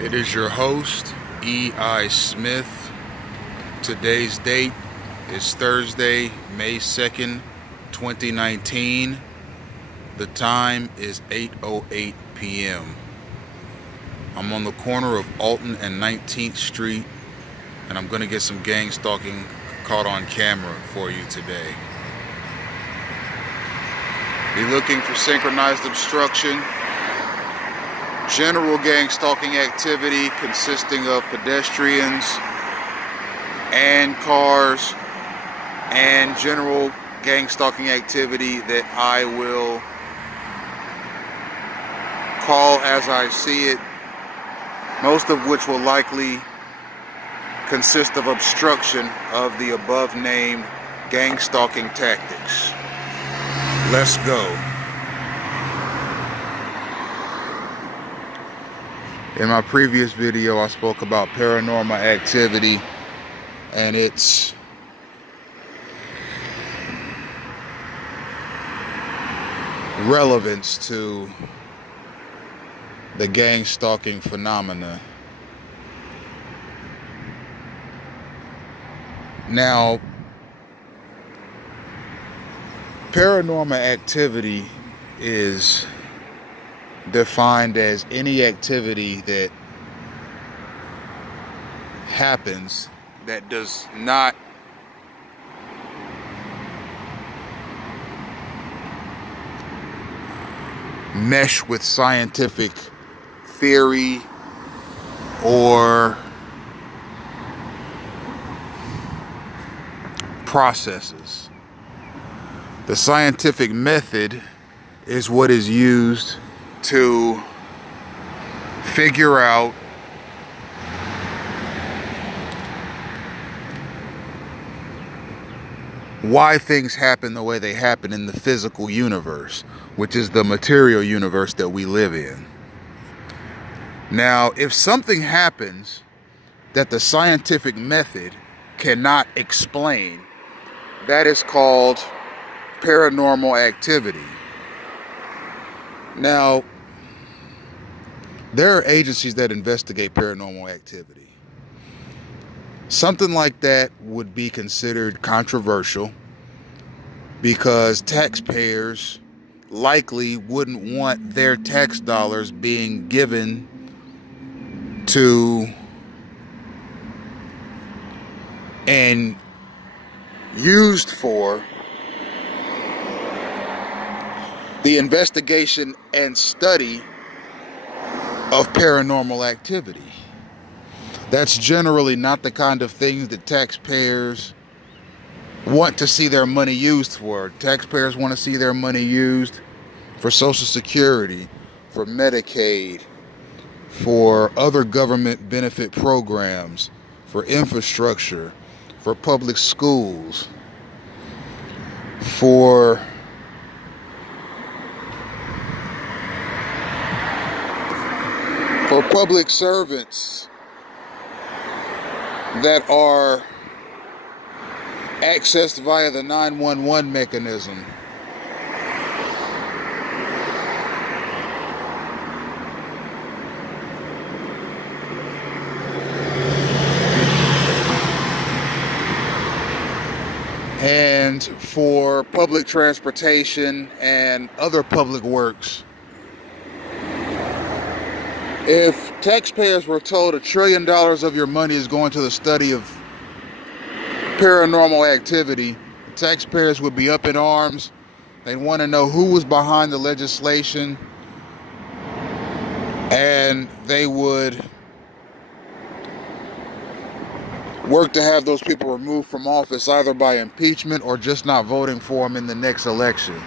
It is your host, E.I. Smith. Today's date is Thursday, May 2nd, 2019. The time is 8:08 p.m. I'm on the corner of Alton and 19th Street, and I'm going to get some gang stalking caught on camera for you today. Be looking for synchronized obstruction, general gang stalking activity consisting of pedestrians and cars, and general gang stalking activity that I will call as I see it, most of which will likely consist of obstruction of the above named gang stalking tactics. Let's go. In my previous video, I spoke about paranormal activity and its relevance to the gang stalking phenomena. Now, paranormal activity is defined as any activity that happens that does not mesh with scientific theory or processes. The scientific method is what is used to figure out why things happen the way they happen in the physical universe, which is the material universe that we live in. Now, if something happens that the scientific method cannot explain, that is called paranormal activity. Now, there are agencies that investigate paranormal activity. Something like that would be considered controversial because taxpayers likely wouldn't want their tax dollars being given to and used for the investigation and study of paranormal activity. That's generally not the kind of things that taxpayers want to see their money used for. Taxpayers want to see their money used for Social Security, for Medicaid, for other government benefit programs, for infrastructure, for public schools, for public servants that are accessed via the 911 mechanism. And for public transportation and other public works. If taxpayers were told $1 trillion of your money is going to the study of paranormal activity, the taxpayers would be up in arms. They'd want to know who was behind the legislation, and they would work to have those people removed from office either by impeachment or just not voting for them in the next election.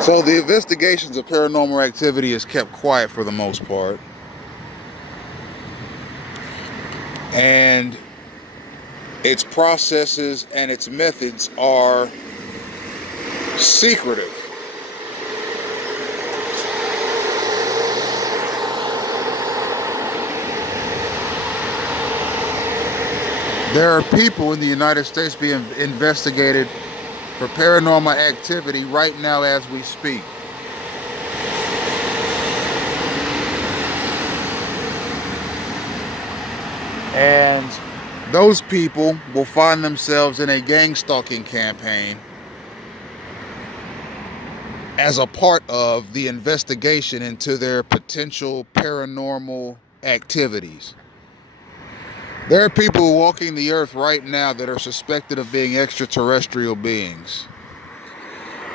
So the investigations of paranormal activity is kept quiet for the most part. And its processes and its methods are secretive. There are people in the United States being investigated for paranormal activity right now as we speak. And those people will find themselves in a gang-stalking campaign as a part of the investigation into their potential paranormal activities. There are people walking the earth right now that are suspected of being extraterrestrial beings.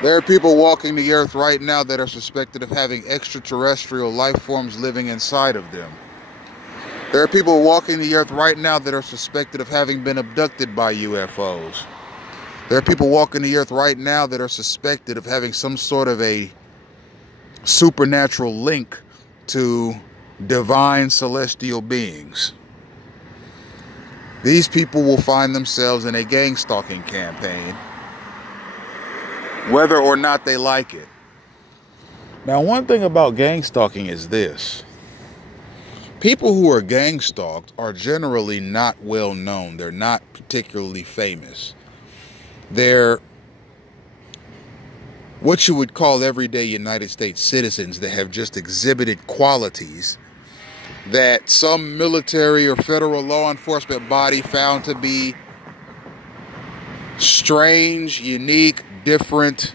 There are people walking the earth right now that are suspected of having extraterrestrial life forms living inside of them. There are people walking the earth right now that are suspected of having been abducted by UFOs. There are people walking the earth right now that are suspected of having some sort of a supernatural link to divine celestial beings. These people will find themselves in a gang-stalking campaign, whether or not they like it. Now, one thing about gang-stalking is this. People who are gang-stalked are generally not well known. They're not particularly famous. They're what you would call everyday United States citizens that have just exhibited qualities that some military or federal law enforcement body found to be strange, unique, different,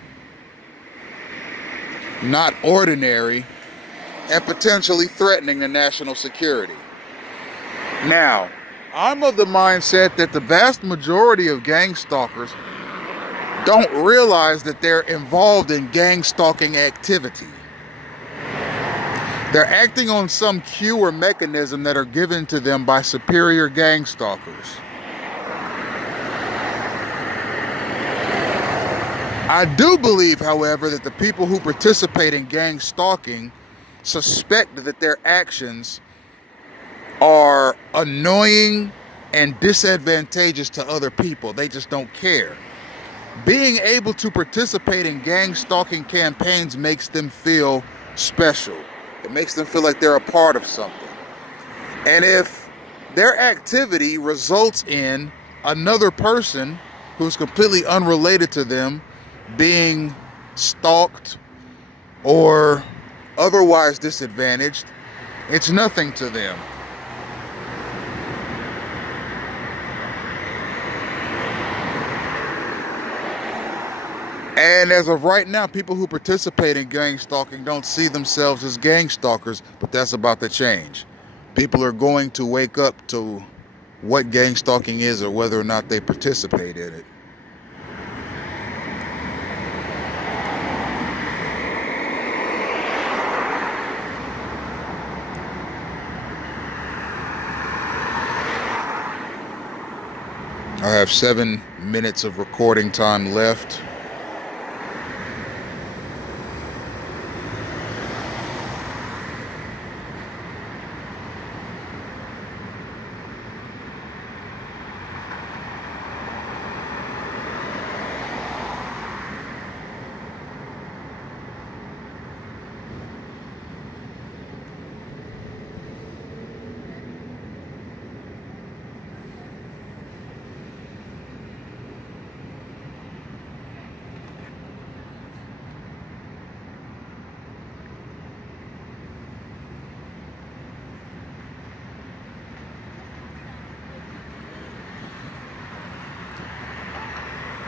not ordinary, and potentially threatening to national security. Now, I'm of the mindset that the vast majority of gang stalkers don't realize that they're involved in gang stalking activity. They're acting on some cue or mechanism that are given to them by superior gang stalkers. I do believe, however, that the people who participate in gang stalking suspect that their actions are annoying and disadvantageous to other people. They just don't care. Being able to participate in gang stalking campaigns makes them feel special. It makes them feel like they're a part of something. And if their activity results in another person who's completely unrelated to them being stalked or otherwise disadvantaged, it's nothing to them. And as of right now, people who participate in gang stalking don't see themselves as gang stalkers, but that's about to change. People are going to wake up to what gang stalking is or whether or not they participate in it. I have 7 minutes of recording time left.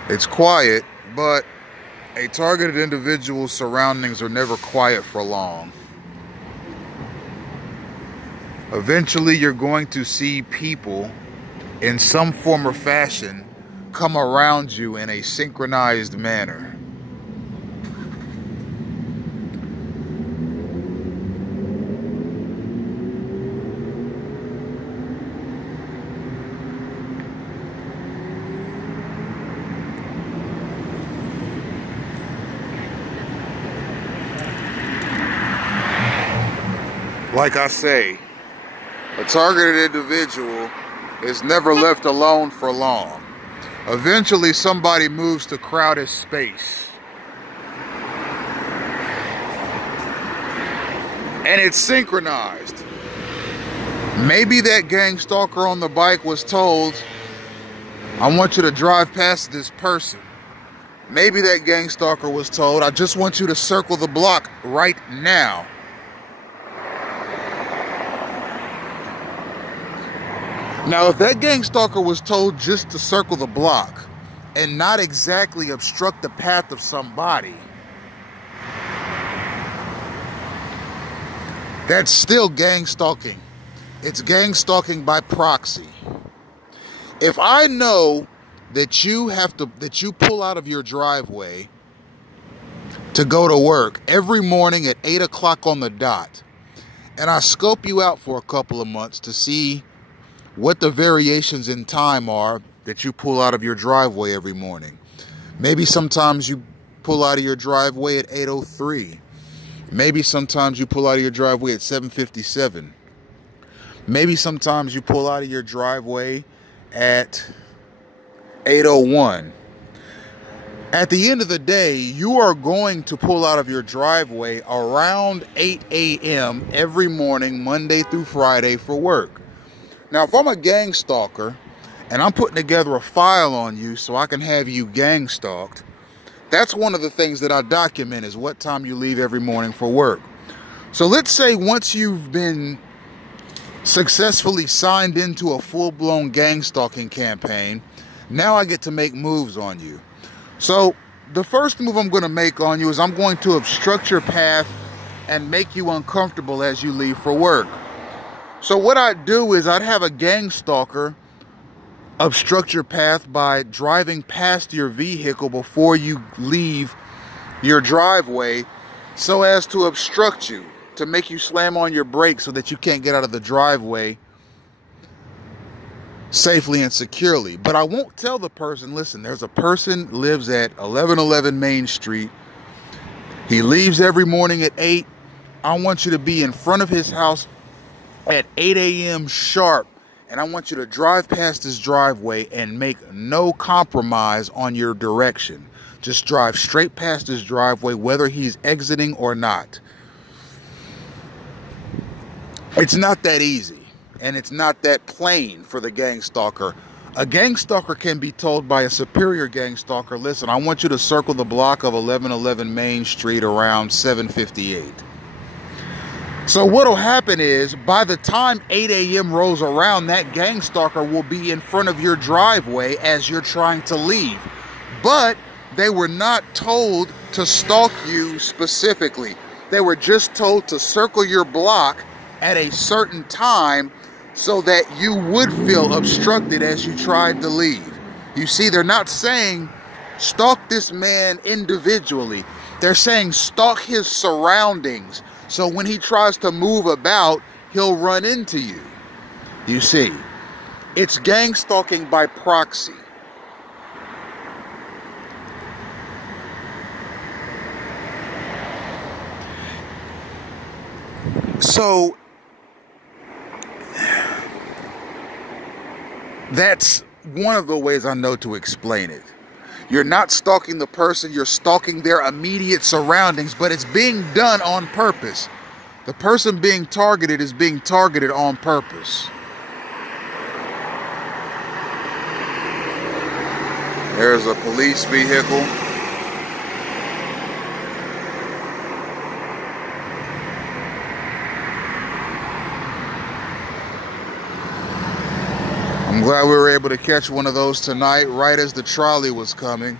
It's quiet, but a targeted individual's surroundings are never quiet for long. Eventually, you're going to see people in some form or fashion come around you in a synchronized manner. Like I say, a targeted individual is never left alone for long. Eventually, somebody moves to crowded space. And it's synchronized. Maybe that gang stalker on the bike was told, I want you to drive past this person. Maybe that gang stalker was told, I just want you to circle the block right now. Now, if that gang stalker was told just to circle the block and not exactly obstruct the path of somebody, that's still gang stalking. It's gang stalking by proxy. If I know that you pull out of your driveway to go to work every morning at 8 o'clock on the dot, and I scope you out for a couple of months to see what the variations in time are that you pull out of your driveway every morning. Maybe sometimes you pull out of your driveway at 8:03. Maybe sometimes you pull out of your driveway at 7:57. Maybe sometimes you pull out of your driveway at 8:01. At the end of the day, you are going to pull out of your driveway around 8 a.m. every morning, Monday through Friday, for work. Now, if I'm a gang stalker and I'm putting together a file on you so I can have you gang stalked, that's one of the things that I document, is what time you leave every morning for work. So let's say once you've been successfully signed into a full-blown gang stalking campaign, now I get to make moves on you. So the first move I'm going to make on you is I'm going to obstruct your path and make you uncomfortable as you leave for work. So what I'd do is I'd have a gang stalker obstruct your path by driving past your vehicle before you leave your driveway, so as to obstruct you, to make you slam on your brakes so that you can't get out of the driveway safely and securely. But I won't tell the person, listen, there's a person lives at 1111 Main Street. He leaves every morning at 8. I want you to be in front of his house at 8 a.m. sharp. And I want you to drive past his driveway and make no compromise on your direction. Just drive straight past his driveway, whether he's exiting or not. It's not that easy. And it's not that plain for the gang stalker. A gang stalker can be told by a superior gang stalker, listen, I want you to circle the block of 1111 Main Street around 7:58. So what'll happen is, by the time 8 a.m. rolls around, that gang stalker will be in front of your driveway as you're trying to leave. But they were not told to stalk you specifically. They were just told to circle your block at a certain time so that you would feel obstructed as you tried to leave. You see, they're not saying stalk this man individually. They're saying stalk his surroundings. So when he tries to move about, he'll run into you. You see, it's gang stalking by proxy. So that's one of the ways I know to explain it. You're not stalking the person, you're stalking their immediate surroundings, but it's being done on purpose. The person being targeted is being targeted on purpose. There's a police vehicle. I'm glad we were able to catch one of those tonight, right as the trolley was coming.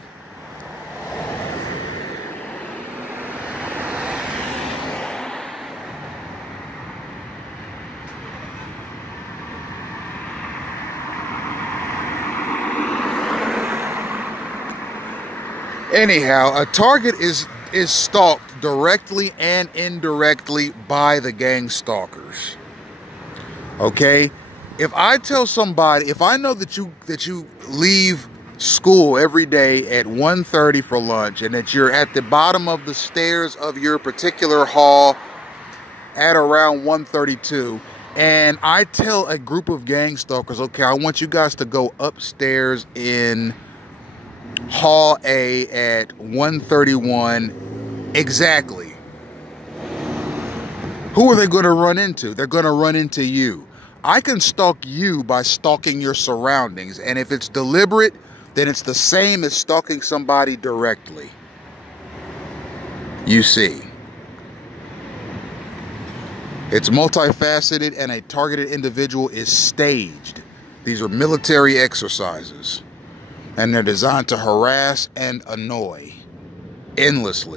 Anyhow, a target is stalked directly and indirectly by the gang stalkers. Okay? If I tell somebody, if I know that you leave school every day at 1:30 for lunch, and that you're at the bottom of the stairs of your particular hall at around 1:32, and I tell a group of gang stalkers, okay, I want you guys to go upstairs in Hall A at 1:31 exactly, who are they going to run into? They're going to run into you. I can stalk you by stalking your surroundings, and if it's deliberate, then it's the same as stalking somebody directly. You see, it's multifaceted, and a targeted individual is staged. These are military exercises, and they're designed to harass and annoy endlessly.